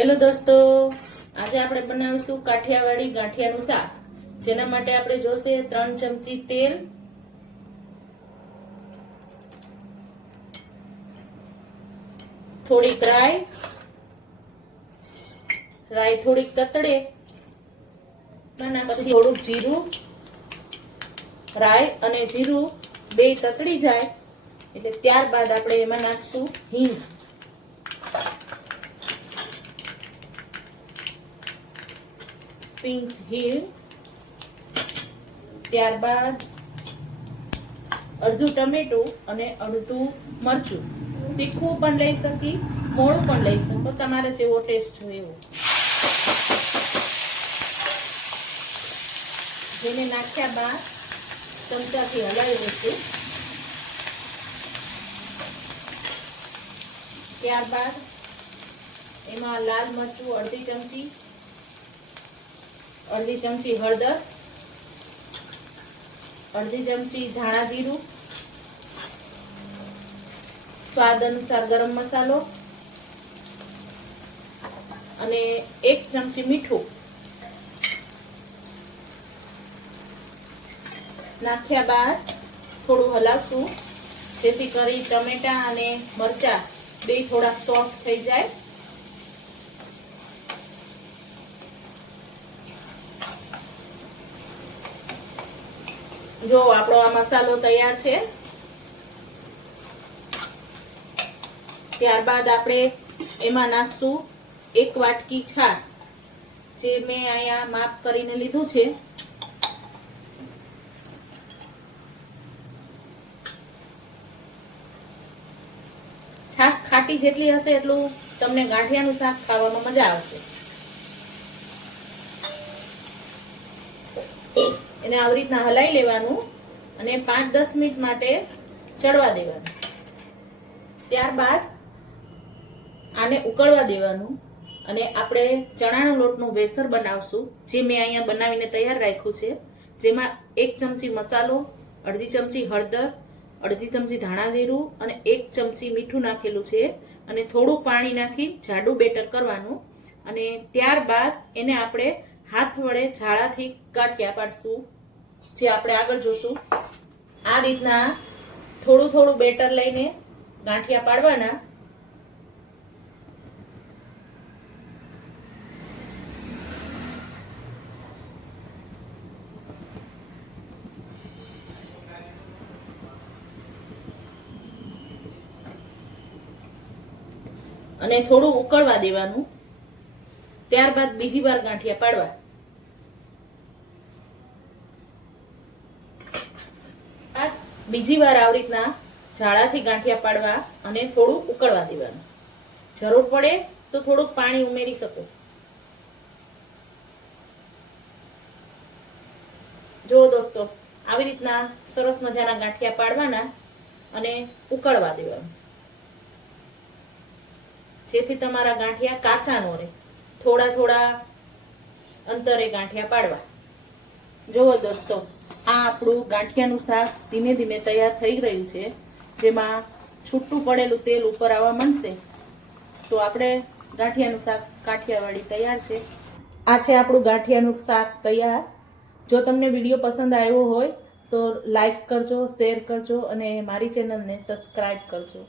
Hello દોસ્તો, આજે આપણે બનાવીશું કાઠિયાવાડી ગાંઠિયાનું શાક। જેના માટે આપણે જોશે 3 ચમચી તેલ, થોડીક રાઈ થોડીક તતડે, પછી થોડુંક જીરું, રાઈ અને જીરું બે તતડી જાય એટલે ત્યારબાદ આપણે એમાં નાખશું હિંગ। પિંચ હિંગ, ત્યારબાદ અડધું ટમેટું અને અડધું મરચું। તીખું પણ લઈ શકી, મોળું પણ લઈ શકો, તમારે જેવો ટેસ્ટ જોઈએ એવો। જેને નાખ્યા બાદ ચમચાથી હલાવી દઈશું। ત્યારબાદ એમાં લાલ મરચું અડધી ચમચી હળદર, અડધી ચમચી ધાણા જીરું, સ્વાદ અનુસાર ગરમ મસાલો અને 1 ચમચી મીઠું નાખ્યા બાદ થોડું હલાવશું, જેથી કરી ટમેટા અને મરચાં બે થોડા સોફ્ટ થઈ જાય। જો આપણો આ મસાલો તૈયાર છે। ત્યારબાદ આપણે એમાં નાખશું 1 વાટકી છાશ, જે મેં અહીંયા માપ કરીને લીધું છે। છાશ ખાટી જેટલી હશે એટલું તમને ગાંઠિયાનું શાક ખાવામાં મજા આવશે। એને આવી રીતના હલાવી લેવાનું અને 5-10 મિનિટ માટે ચડવા દેવાનું। ત્યારબાદ આને ઉકળવા દેવાનું અને આપણે ચણાનો લોટનું બેસર બનાવશું, જે મેં અહીંયા બનાવીને તૈયાર રાખ્યું છે। જેમાં 1 ચમચી મસાલો, અડધી ચમચી હળદર, અડધી ચમચી ધાણા જીરું અને 1 ચમચી મીઠું નાખેલું છે અને થોડું પાણી નાખી જાડું બેટર કરવાનું અને ત્યારબાદ એને આપણે હાથ વડે ઝાડાથી ગાંઠિયા પાડશું, જે આપણે આગળ જોશું। આ રીતના થોડું બેટર લઈને ગાંઠિયા પાડવાના। અને થોડું ઉકળવા દેવાનું। ત્યારબાદ બીજી વાર ગાંઠિયા પાડવા। બીજી વાર આવી રીતના જાળાથી ગાંઠિયા પાડવા અને થોડું ઉકળવા દેવાનું। જરૂર પડે તો થોડુંક પાણી ઉમેરી શકો। જો દોસ્તો, આવી રીતના સરસ મજાના ગાંઠિયા પાડવાના અને ઉકળવા દેવાનું, જેથી તમારા ગાંઠિયા કાચા ન રહે। થોડા અંતરે ગાંઠિયા પાડવા। જુઓ દોસ્તો, આ આપણું ગાંઠિયાનું શાક ધીમે ધીમે તૈયાર થઈ રહ્યું છે। જેમાં છૂટું પડેલું તેલ ઉપર આવવા માંડશે તો આપણે ગાંઠિયાનું શાક કાઠિયાવાડી તૈયાર છે। આ છે આપણું ગાંઠિયાનું શાક તૈયાર। જો તમને વિડીયો પસંદ આવ્યો હોય તો લાઈક કરજો, શેર કરજો અને મારી ચેનલને સબસ્ક્રાઈબ કરજો।